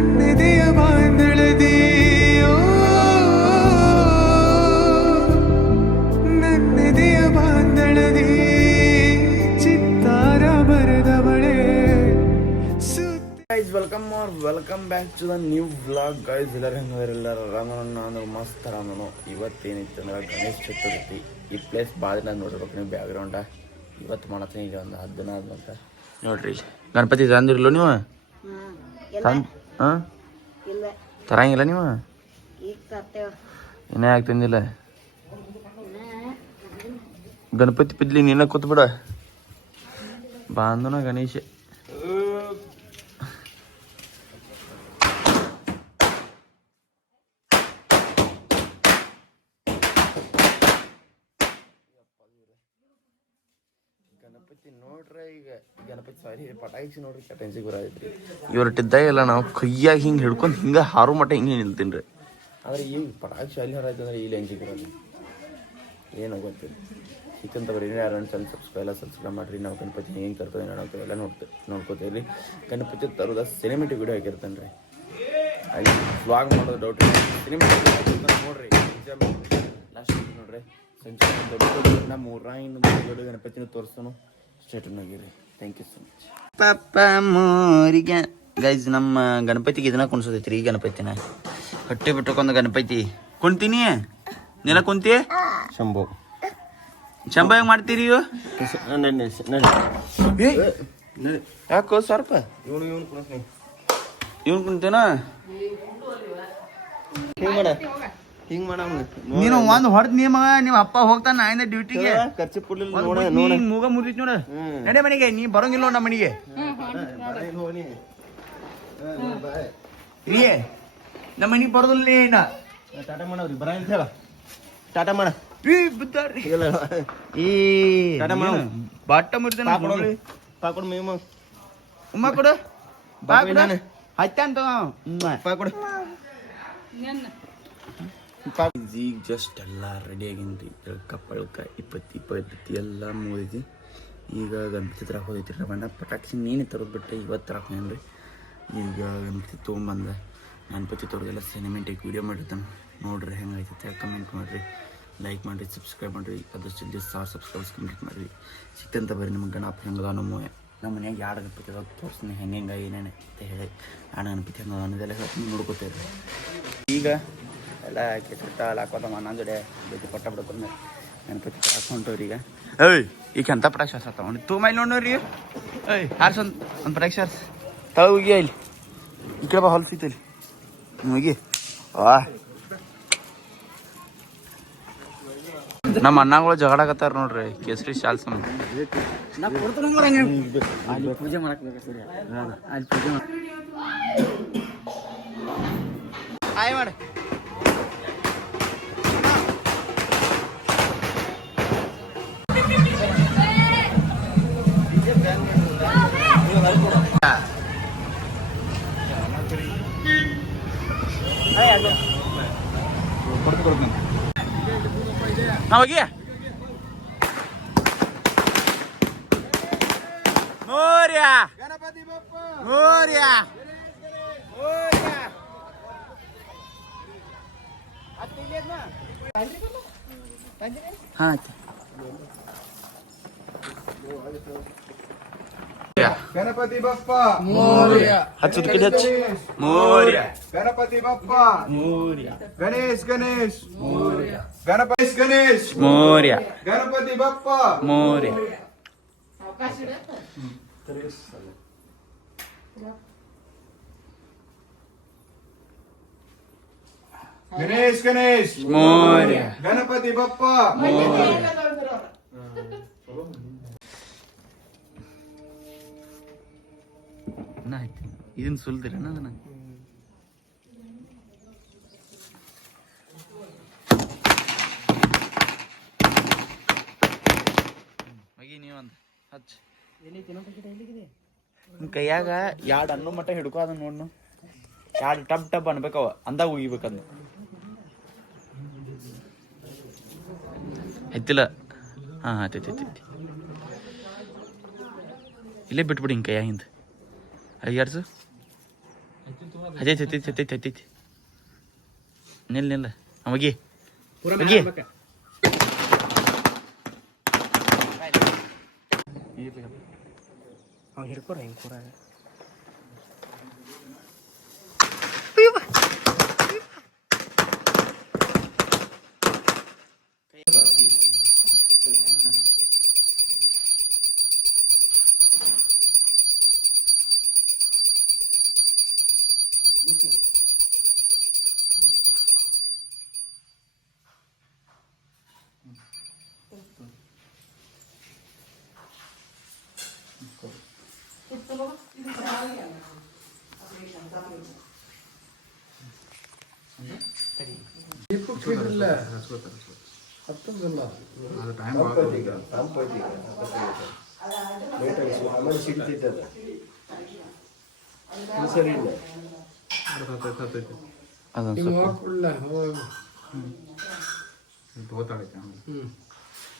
ನನ್ನೆದೆಯ ಬಾಂಧಳದಿ ನನ್ನೆದೆಯ ಬಾಂಧಳದಿ ಚಿತ್ತಾರ ಬರೆದವಳೆ. Guys welcome back to the new vlog. Guys ಎಲ್ಲರೂ ಹೆಂಗವ್ರು? ಎಲ್ಲರೂ ಆರಾಮಣ್ಣ ಅಂದ್ರೆ ಮಸ್ತ್ ಆರಾಮನು. ಇವತ್ತೇನಿತ್ತು ಅಂದ್ರೆ ಗಣೇಶ ಚತುರ್ಥಿ. ಈ ಪ್ಲೇಸ್ ಭಾಳ ದಿನ ನೋಡಿರ್ಬೇಕು ನೀವು ಬ್ಯಾಕ್ಗ್ರೌಂಡ. ಇವತ್ತು ಮಾಡತ್ತೀನಿ ಈಗ ಒಂದು 10 ದಿನ ಆದ್ಮಂತ ನೋಡ್ರಿ. ಗಣಪತಿ ತಂದಿರಲ್ಲ ನೀವು? ಹಾಂ ತರಂಗಿಲ್ಲ ನೀವು? ಇನ್ನೇ ಯಾಕೆ ತಂದಿಲ್ಲ? ಗಣಪತಿ ಪಿದ್ಲಿ ನೀನ ಕೂತ್ಬಿಡ ಬಾಂಧನ ಗಣೇಶ. ಗಣಪತಿ ನೋಡ್ರೆ ಈಗ ಗಣಪತಿ ಸಾರಿ ಪಟಾಕಿ ನೋಡ್ರಿ ಕೆಟನ್ಸಿಗೆ ಬರೈತ್ರಿ. ಇವ್ರಟ್ಟಿದ್ದಾಗ ಎಲ್ಲ ನಾವು ಕೈಯಾಗಿ ಹಿಂಗೆ ಹಿಡ್ಕೊಂಡು ಹಿಂಗೆ ಹಾರು ಮಟ್ಟ ಹಿಂಗೆ ನಿಲ್ತೀನಿ ರೀ. ಆದರೆ ಈಗ ಪಟಾಕಿ ಶಾಲಿ ಹಾರಾಯ್ತು ಅಂದ್ರೆ ಇಲ್ಲಿ ಹೆಂಗೆ ಬರೋದು ಏನೋ ಗೊತ್ತಿಲ್ಲ. ಚಿಕನ್ ತಗೋರಿ ಯಾರು ಸಬ್ಸ್ಕ್ರೈಬ್ ಮಾಡಿರಿ. ನಾವು ಗಣಪತಿ ಹೆಂಗೆ ತರ್ತೇವೆ ನೋಡ್ತೇವೆ ಎಲ್ಲ ನೋಡ್ಕೋತೀವಿ ರೀ. ಗಣಪತಿ ತರೋದ ಸಿನಿಮೆಟಿಕ್ ವಿಡಿಯೋ ಹಾಕಿರ್ತಾನೆ ರೀ. ಅಲ್ಲಿ ವ್ಲಾಗ್ ಮಾಡೋದು ಡೌಟ್ ಸಿನಿಮೆಟಿಕ್ ಹಾಕಿರ್ತಾನೆ ನೋಡ್ರಿ. ಲಾಸ್ಟ್ ನೋಡ್ರಿ ಸಂಜೆ ದೊಡ್ಡ 3 ದೊಡ್ಡ ಗಣಪತಿನ ತೋರಿಸ್ತಾನು. ಸ್ಟೇಟನ್ನಾಗಿರಿ. Thank you so much. ಪಾಪ ಮೋರಿಗೆ ಗೈಸ್ ನಮ್ಮ ಗಣಪತಿಗೆ ಇದನ್ನ ಕುಣಿಸೋದೈತ್ರಿ. ಈ ಗಣಪತಿನ ಕಟ್ಟಿ ಬಿಟ್ಟಕೊಂದು ಗಣಪತಿ ಕುಣ್ತೀನಿ. ನೆಲ ಕುಂತಿ ಶಂಭು ಹೆಂಗೆ ಮಾಡ್ತೀರಿ? ಯಾಕೋ ಸ್ವಲ್ಪ ಇವನು ಕುಂತೇನ ಹಿಂಗ್ ಮಾಡ. ನೀನು ಒಂದ್ ಹೊಡೆದ್ ನೀ ಮಗ ನಿಮ್ಮ ಅಪ್ಪ ಹೋಗ್ತಾನ ನಾಯಿಂದ ಡ್ಯೂಟಿಗೆ ಖರ್ಚು ಕೊಡ್ಲಿಲ್ಲ. ಮೂಗ ಮುರಿತ್ ನೋಡ. ನಡೆ ಮನೆಗೆ ನೀ ಬರೋಂಗಿಲ್ಲ ನೋಡ ನಮ್ಮ ಮನೆಗೆ. ನಮ್ಮ ಮನೆಗೆ ಬರೋದಿಲ್ಲ ಏನ. ಟಾಟಾ ಮಾಡವ್ರಿ ಬರ ಅಂತ ಹೇಳ. ಟಾಟಾ ಮಾಡ ಈ ಬಾಟ ಮುರಿದ ಪಾಕೊಡು ಮೇಮ ಉಮ್ಮ ಕೊಡು ಹತ್ತ ಅಂತ ಪಾಕೊಡು. ಈಗ ಜಸ್ಟ್ ಎಲ್ಲ ರೆಡಿ ಆಗೀನಿ. ಕಪ್ಪಳಕ ಇಪ್ಪತ್ತು ಎಲ್ಲ ಮುಗಿದೈತಿ. ಈಗ ಗಣಪತಿ ತರಕ್ಕೆ ಹೋದೈತಿ ರೀ. ಬಣ್ಣ ಪಟಾಕಿ ನೀನು ತರೋದು ಬಿಟ್ಟೆ ಇವತ್ತು ತರಕ್ಕೆ ರೀ. ಈಗ ಗಣಪತಿ ತೊಗೊಂಬಂದೆ. ಗಣಪತಿ ತರೋದೆಲ್ಲ ಸಿನಿಮೆಟಿಕ್ ವೀಡಿಯೋ ಮಾಡಿರ್ತಾನೆ ನೋಡ್ರಿ. ಹೆಂಗೈತೆ ಕಮೆಂಟ್ ಮಾಡಿರಿ, ಲೈಕ್ ಮಾಡಿರಿ, ಸಬ್ಸ್ಕ್ರೈಬ್ ಮಾಡಿರಿ. ಅದಷ್ಟು ಜಲ್ದಿ 1000 ಸಬ್ಸ್ಕ್ರೈಬರ್ಸ್ ಕಂಪ್ಲೀಟ್ ಮಾಡಿರಿ. ಸಿಕ್ತಂತ ಬರ್ರಿ. ನಿಮ್ಗೆ ಗಣಪತಿ ಹೆಂಗದ ನಮ್ಮ ಮನ್ಯಾಗ 2 ಗಣಪತಿ ಅದಾವ ತೋರಿಸ್ತೀನಿ ಹೆಂಗೆ ಏನೇನೆ ಅಂತ ಹೇಳಿ. 2 ಗಣಪತಿ ಹೆಂಗದ ಅನ್ನೋದೆಲ್ಲ ಹೇಳ್ತೀನಿ ನೋಡ್ಕೋತೇವೆ. ಈಗ ಎಲ್ಲ ಕೆಟ್ಟ ಹಾಕೋತ ನನ್ನ ಜೋಡೆ ಬೇಟಿ ಪಟ್ಟ ಬಿಡ್ಕೊಂಡು ಗಣಪತಿ ಹಾಕೊಂಡವ್ರಿ. ಈಗ ಈಗ ಎಂಥ ಪಟಾಕ್ಷಿ ಹಾರ್ಸತ್ತ ತೂ ಮೈಲಿ ನೋಡ್ರಿ. ಹಾರ್ಸ್ ಒಂದು ಪಟಾಕ್ಷಿ ಹಾರ್ಸ್ ತಳ ಹೋಗಿ ಇಲ್ಲಿ ಈ ಕಡೆ ಬಾ ಹೊಲ್ಸೈತಿ ಹೋಗಿ. ನಮ್ಮ ಅಣ್ಣಗಳು ಜಗಳಾಕತ್ತಾರ ನೋಡ್ರಿ ಕೇಸರಿ ಶಾಲ್ ಸಂಬಂಧ. ಪೂಜೆ ಹಾಯ್ ಮಾಡಿ ಹೋಗಿ ಮೋರ್ಯ ಗಣಪತಿ ಬಪ್ಪ ಮೋರ್ಯ. ಗಣಪತಿ ಬಪ್ಪ ಮೋರ್ಯ. ಹಚ್ಚದ ಕಡೆ ಹಚ್ಚ ಮೋರ್ಯ. ಗಣಪತಿ ಬಪ್ಪ ಮೋರ್ಯ. ಗಣೇಶ್ ಮೋರ್ಯ. ಗಣೇಶ್ ಮೋರ್ಯ. ಗಣಪತಿ ಬಪ್ಪ ಮೋರ್ಯ. ಗಣೇಶ್ ಮೋರ್ಯ. ಗಣಪತಿ ಬಪ್ಪ ಇದನ್ನ ಸುಲ್ದಿರ ಅದನ್ನ ಮಗಿ ನೀವಂದ ಹಚ್ಚ. ಕೈಯಾಗ 2 ಹಣ್ಣು ಮಟ್ಟ ಹಿಡ್ಕೊ ಅದನ್ನ ನೋಡ್ನು. 2 ಟಬ್ ಅನ್ಬೇಕವ ಅಂದಾಗ ಉಗಿಬೇಕಂದು ಎತ್ತಿಲ್ಲ. ಹಾಂ ಆಯ್ತೈತಿ ಇಲ್ಲೇ ಬಿಟ್ಬಿಡಿ ಹಿಂಗೆ ಕೈಯಾಗಿಂದ ಅಡಿಗಾಡ್ಸು. ಹತ್ತೈತಿ ಹತ್ತೈತಿ ಹತ್ತೈತಿ ಹತ್ತೈತಿ ನಿಲ್ಲ ಅವಾಗಿ ಹೋಗಿ ಅವ್ನು ಹಿಡ್ಕೊರ ಹಿಂಗೆ ಕೂರ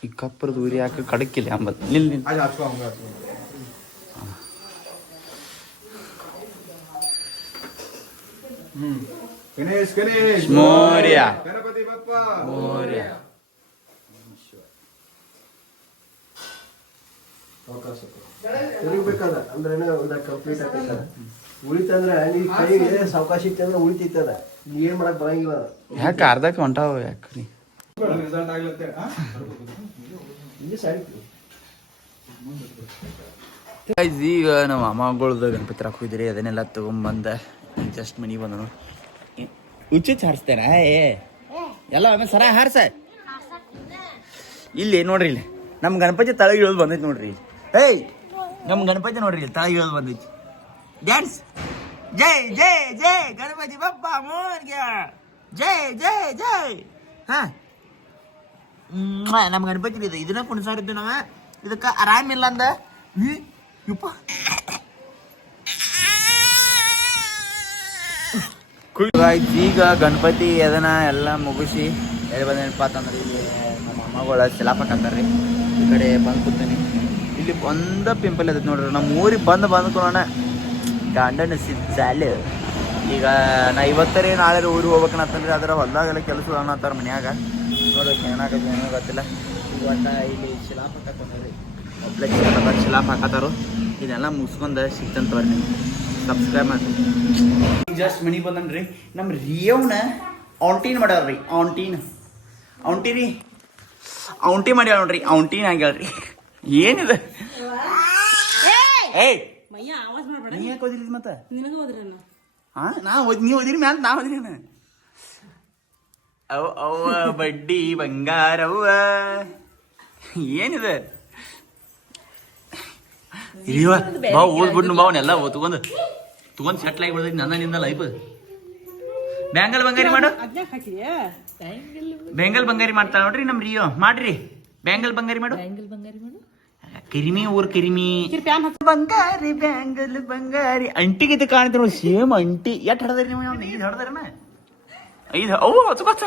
ಈ ಕಪ್ಪರ ದೂರಿ ಯಾಕೆ ಕಡಕಿಲ್ಲ ಅಂಬತ್ ನಿಲ್ ಗಣೇಶ್ ಗಣೇಶ್ ಮೋರ್ಯ ಗಣಪತಿ ಬಪ್ಪ ಮೋರ್ಯ ತಿರುಗ್ಬೇಕದ ಅಂದ್ರೆ ಒಂದ ಕಂಪ್ಲೀಟ್ ಆಗ್ತದ ಉಳಿತಂದ್ರೆ ನೀ ಕೈಗೆ ಸಾವಕಾಶ ಇತ್ತಂದ್ರೆ ಉಳಿತೈತದ ನೀ ಏನ್ ಮಾಡಕ್ ಬರಂಗಿಲ್ಲ ಯಾಕೆ ಅರ್ಧಕ್ಕೆ ಹೊಂಟಾವ ಯಾಕೆ ನೀ ರಿಸಲ್ಟ್ ಆಗ್ಲತ್ತೆ ಇಲ್ಲಿ ಸೈಡ್ ಈಗ ನಮ್ಮ ಅಮ್ಮಗಳ್ದು ಗಣಪತಿ ರಾಕ್ ಹೋಗಿದ್ರಿ ಅದನ್ನೆಲ್ಲ ತೊಗೊಂಬಂದ ಜಸ್ಟ್ ಮನಿಗೆ ಬಂದನು ಉಚಿತ ಹಾರಿಸ್ತಾರ ಎಲ್ಲ ಆಮೇಲೆ ಸರ ಹಾರ್ಸ ಇಲ್ಲಿ ನೋಡ್ರಿ ಇಲ್ಲಿ ನಮ್ಮ ಗಣಪತಿ ತಳಗೆ ಇಳಿದು ಬಂದೈತಿ ನೋಡ್ರಿ ಏಯ್ ನಮ್ಮ ಗಣಪತಿ ನೋಡ್ರಿ ಇಲ್ಲಿ ತಳಗೆ ಇಳಿದು ಬಂದೈತಿ ಡ್ಯಾನ್ಸ್ ಜೈ ಜೈ ಜೈ ಗಣಪತಿ ಬಪ್ಪ ಮೋರ್ಯ ಜೈ ಜೈ ಜೈ ಹಾ ನಮ್ಮ ಗಣಪತಿ ಇದು ಇದನ್ನ ಕುಣಿಸಾರಿದ್ದು ನಾವ ಇದಕ್ಕೆ ಆರಾಮಿಲ್ಲ ಅಂದ ಯಪ್ಪ ಈಗ ಗಣಪತಿ ಅದನ್ನ ಎಲ್ಲ ಮುಗಿಸಿ ಎಲ್ಲಿ ಬಂದೇನಪ್ಪ ಅಂತಂದ್ರೆ ಇಲ್ಲಿ ನಮ್ಮ ಅಮ್ಮಗಳ ಶಿಲಾಪಕ್ಕಂತಾರ್ರಿ ಈ ಕಡೆ ಬಂದು ಕೂತೀನಿ ಇಲ್ಲಿ ಒಂದ ಪಿಂಪಲ್ ಅದೈತೆ ನೋಡ್ರಿ ನಮ್ಮ ಊರಿಗೆ ಬಂದ್ಕೊಳ್ಳೋಣ ಗಂಡನ ಜಾಲೆ ಈಗ ನಾ ಇವತ್ತರೇ ನಾಳೆ ಊರಿಗೆ ಹೋಗ್ಬೇಕನ್ನತ್ತಂದ್ರೆ ಅದರ ಹೊಲ್ದಾಗೆಲ್ಲ ಕೆಲಸ ಅನ್ನತ್ತಾರ ಮನ್ಯಾಗ ನೋಡ್ಬೇಕು ಏನಾಗತ್ತೆ ಏನೋ ಗೊತ್ತಿಲ್ಲ ಈಗ ಒಟ್ಟ ಇಲ್ಲಿ ಶಿಲಾಪ್ ಹಾಕತ್ತೀವಿ ಒಬ್ಳೆ ಶಿಲಾಪ್ ಹಾಕತ್ತಾರು ಇದೆಲ್ಲ ಮುಗಿಸ್ಕೊಂಡು ಸಿಗ್ತಂತ ಬರ್ರಿ ಸಬ್ಸ್ಕ್ರೈಬ್ ಮಾಡಿ ಜಸ್ಟ್ ಮನಿಗೆ ಬಂದನ್ರಿ ನಮ್ಮ ರಿಯೋನ ಔಂಟೀನ್ ಮಾಡ್ಯಾವ್ರಿ ಔಂಟಿ ರೀ ಔಂಟಿ ಮಾಡ್ಯಾವ ನೋಡ್ರಿ ಔಂಟೀನ್ ಆಗ್ಯಾಳ್ರಿ ಏನಿದೆ ಏಯ್ ನೀ ಯಾಕೆ ಓದಿರಿ ಮತ್ತೆ ಹಾಂ ನೀ ಓದಿರಿ ಮ್ಯಾಲ ನಾ ಓದಿರಿ ಅವ್ವ ಬಡ್ಡಿ ಬಂಗಾರವ್ವ ಏನಿದೆ ಇವ ಬಾ ಓದ್ಬಿಡ್ನು ಬಾ ಅವನ್ನೆಲ್ಲ ತಗೊಂಡ್ ಸೆಟ್ಲ್ ಆಗಿ ಬಿಡ್ತೈತಿ ನಿಂದ ಲೈಫ್ ಬ್ಯಾಂಗಲ್ ಬಂಗಾರಿ ಮಾಡು ಬ್ಯಾಂಗಲ್ ಬಂಗಾರಿ ಮಾಡ್ತಾಳ ನೋಡ್ರಿ ನಮ್ ರಿಯೋ ಮಾಡ್ರಿ ಬ್ಯಾಂಗಲ್ ಬಂಗಾರಿ ಮಾಡು ಕಿರಿಮಿ ಊರ್ ಕಿರಿಮಿ ಬಂಗಾರಿ ಬ್ಯಾಂಗಲ್ ಬಂಗಾರಿ ಅಂಟಿಗೆ ಇದು ಕಾಣ್ತೀವಿ ನೋಡಿ ಸೇಮ್ ಅಂಟಿ ಎಟ್ ಹಡದ್ರಿ ನೀವು ಐದು ಹಡದ್ರನ ಐದು ಅವು ಹಚ್ಕೊತ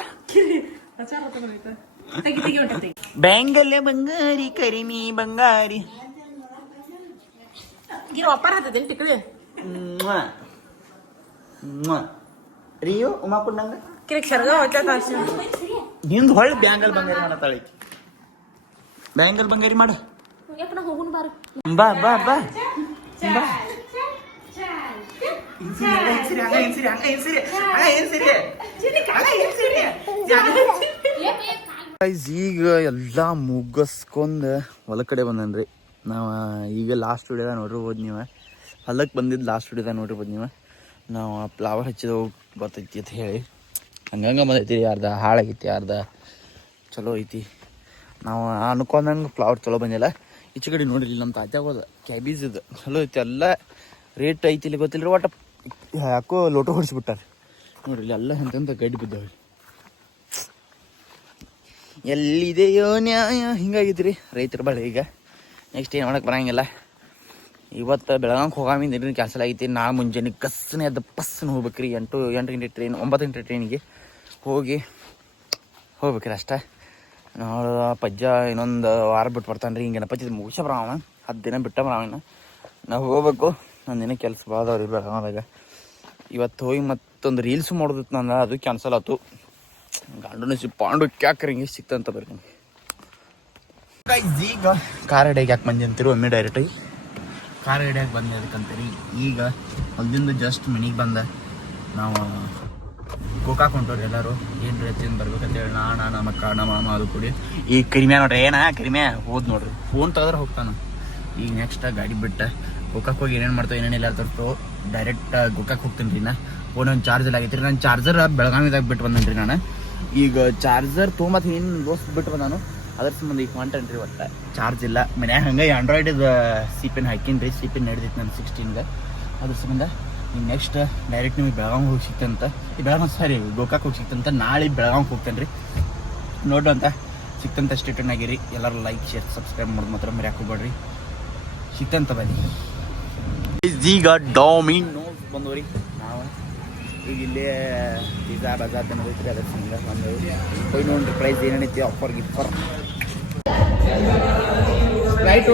ಬ್ಯಾಂಗಲ್ ಬಂಗಾರಿ ಕರಿಮಿ ಬಂಗಾರಿ ರಿಯೋ ಉಮಾಕೊಂಡಂಗ ನಿಂದು ಹೊಳ್ಳಿ ಬ್ಯಾಂಗಲ್ ಬಂಗಾರಿ ಮಾಡತ್ತಾಳ ಬ್ಯಾಂಗಲ್ ಬಂಗಾರಿ ಮಾಡು ಬಾ ಬಾ ಬಾ ಬಾ ಈಗ ಎಲ್ಲ ಮುಗಿಸ್ಕೊಂಡ್ ಹೊಲ ಕಡೆ ಬಂದನ್ರಿ ನಾವು ಈಗ ಲಾಸ್ಟ್ ವಿಡಿಯೋದಾಗ ನೋಡಿರ್ಬೋದು ನೀವು ಹೊಲಕ್ಕೆ ಬಂದಿದ್ದು ಲಾಸ್ಟ್ ವಿಡಿಯೋದಾಗ ನೋಡಿರ್ಬೋದು ನೀವು ನಾವು ಫ್ಲವರ್ ಹಚ್ಚಿದ ಬರ್ತೈತಿ ಅಂತ ಹೇಳಿ ಹಂಗಂಗೆ ಬಂದೈತಿ ಅರ್ಧ ಹಾಳಾಗೈತಿ ಅರ್ಧ ಚಲೋ ಐತಿ ನಾವು ಅನ್ಕೊಂಡಂಗೆ ಫ್ಲವರ್ ಚಲೋ ಬಂದಿಲ್ಲ ಈಚೆ ಕಡೆ ನೋಡಿರಿ ನಮ್ಮ ತಾತ್ಯಾಗೋದ ಕ್ಯಾಬೇಜ್ ಇದು ಚಲೋ ಐತಿ ಎಲ್ಲ ರೇಟ್ ಐತಿ ಇಲ್ಲಿ ಗೊತ್ತಿಲ್ಲ ರೀ ಒಟ್ಟು ಯಾಕೋ ಲೋಟೋ ಹೊಡಿಸ್ಬಿಟ್ಟಾರೆ ನೋಡ್ರಿ ಇಲ್ಲಿ ಎಲ್ಲ ಎಂತೆಂಥ ಗಡ್ಡಿ ಬಿದ್ದಾವೆ ಎಲ್ಲಿದೆಯೋ ನ್ಯಾಯ ಹಿಂಗಾಗೈತಿ ರೀ ರೈತರ ಬಳಿ ಈಗ ನೆಕ್ಸ್ಟ್ ಏನು ಮಾಡಕ್ಕೆ ಬರೋಂಗಿಲ್ಲ ಇವತ್ತು ಬೆಳಗಾಂಗೆ ಹೋಗಾಮಿಂದ ಏನೇನು ಕ್ಯಾನ್ಸಲ್ ಆಗೈತಿ ನಾಳೆ ಮುಂಜಾನೆ ಕಸ್ಸನೇ ಅದ ಪಸ್ಸನ ಹೋಗ್ಬೇಕ್ರಿ 8 ಗಂಟೆ ಟ್ರೈನ್ 9 ಗಂಟೆ ಟ್ರೈನಿಗೆ ಹೋಗ್ಬೇಕ್ರಿ ಅಷ್ಟೇ ನಾಳೆ ಪಜ್ಜ ಇನ್ನೊಂದು ವಾರ ಬಿಟ್ಟು ಬರ್ತಾನೆ ರೀ ಹಿಂಗೆ ಗಣಪತಿ ಮುಗಿಸ ಬರವ 10 ದಿನ ಬಿಟ್ಟ ಬರವನ ನಾವು ಹೋಗ್ಬೇಕು ನಂದು ದಿನ ಕೆಲಸ ಭಾಳ ಅದಾವ್ರಿ ಬೆಳಗಾವ್ದಾಗ ಇವತ್ತು ಹೋಗಿ ಮತ್ತೊಂದು ರೀಲ್ಸ್ ಮಾಡೋದಿತ್ತು ನಾನು, ಅದು ಕ್ಯಾನ್ಸಲ್ ಆಯ್ತು. ಗಂಡನ ಪಾಂಡು ಕ್ಯಾಕ್ರಂಗೆ ಸಿಕ್ತಂತ ಬರ್ರಿ. ಈಗ ಕಾರ್ ಹಿಡಿಯಾಗಿ ಯಾಕೆ ಬಂದಿ ಅಂತೀರಿ ಒಮ್ಮೆ ಡೈರೆಕ್ಟಾಗಿ ಕಾರ್ ಹಿಡಿಯಾಗಿ ಬಂದೆ ಅದಕ್ಕಂತೀರಿ. ಈಗ ಅಲ್ಲಿಂದ ಜಸ್ಟ್ ಮನೆಗೆ ಬಂದೆ. ನಾವು ಗೋಕಾಕ್ ಹೊಂಟವ್ರಿ ಎಲ್ಲರೂ. ಏನು ರೀತಿಯಿಂದ ಬರ್ಬೇಕಂತೇಳಿ ನಮ್ಮ ಅಕ್ಕ ನಮ್ಮ ಮಾಮ ಅದು ಕೂಡಿ. ಈ ಕರಿಮ್ಯಾ ನೋಡ್ರಿ, ಕರಿಮ್ಯಾ ಹೋದ್ ನೋಡ್ರಿ, ಫೋನ್ ತೆಗೆದ್ರೆ ಹೋಗ್ತಾನೆ. ಈಗ ನೆಕ್ಸ್ಟ್ ಗಾಡಿ ಬಿಟ್ಟು ಗೋಕಾಕ್ ಹೋಗಿ ಏನೇನು ಮಾಡ್ತಾವೆ ಏನೇನಿಲ್ಲ ತರ್ತು ಡೈರೆಕ್ಟ್ ಗೋಕಾಕ್ ಹೋಗ್ತೀನಿ ರೀ. ಫೋನ್ ಒಂದು ಚಾರ್ಜರ್ ಆಗೈತಿ ರೀ. ನಾನು ಚಾರ್ಜರ್ ಬೆಳಗಾವಿದಾಗ ಬಿಟ್ಟು ಬಂದೇನಿ ರೀ. ನಾನು ಈಗ ಚಾರ್ಜರ್ ತೊಗೊಂಬತ್ತು ಏನು ದೋಸ್ತ್ ಬಿಟ್ಟು ಬಂದಾನು, ಅದ್ರ ಸಂಬಂಧ ಈಗ ಹೊಂಟೇನಿ ರೀ. ಒಟ್ಟು ಚಾರ್ಜ್ ಇಲ್ಲ ಮನ್ಯಾಗ. ಹಂಗೆ ಆಂಡ್ರಾಯ್ಡಿದು ಸಿಪಿನ್ ಹಾಕಿನಿ ರೀ. ಸಿಪಿನ್ ನಡೆದೈತಿ ನಾನು 16ಗೆ. ಅದ್ರ ಸಂಬಂಧ ಈಗ ನೆಕ್ಸ್ಟ್ ಡೈರೆಕ್ಟ್ ನಿಮಗೆ ಬೆಳಗಾವಿ ಹೋಗಿ ಸಿಗ್ತಂತ. ಗೋಕಾಕ್ ಹೋಗಿ ಸಿಗ್ತಂತ. ನಾಳೆ ಬೆಳಗಾವಿಗೆ ಹೋಗ್ತೇನೆ ರೀ. ನೋಡುವಂತ ಸಿಕ್ತಂತ ಸ್ಟೇಟನ್ ಆಗಿರಿ. ಎಲ್ಲರೂ ಲೈಕ್ ಶೇರ್ ಸಬ್ಸ್ಕ್ರೈಬ್ ಮಾಡೋದು ಮಾತ್ರ ಮರ್ಯಾಕೆ ಹೋಗ್ಬೇಡ್ರಿ. ಸಿಕ್ತಂತ ಬನ್ನಿ. ಈಗ ಡಾಮಿನೋಸ್ ಬಂದವ್ರಿ. ನಾವು ಈಗ ಇಲ್ಲೇ ಪಿಜ್ಜಾ ಬಜಾ ತಿನ್ನೋದೈತ್ರಿ. ಅದಕ್ಕೆ ಸಂಬಂಧ ಬಂದವ್ರಿ. ಹೋಗಿ ನೋಡ್ರಿ ಪ್ರೈಸ್ ಏನೇನೈತಿ, ಆಫರ್ ಗಿಫರ್. ಸ್ಪ್ರೈಟ್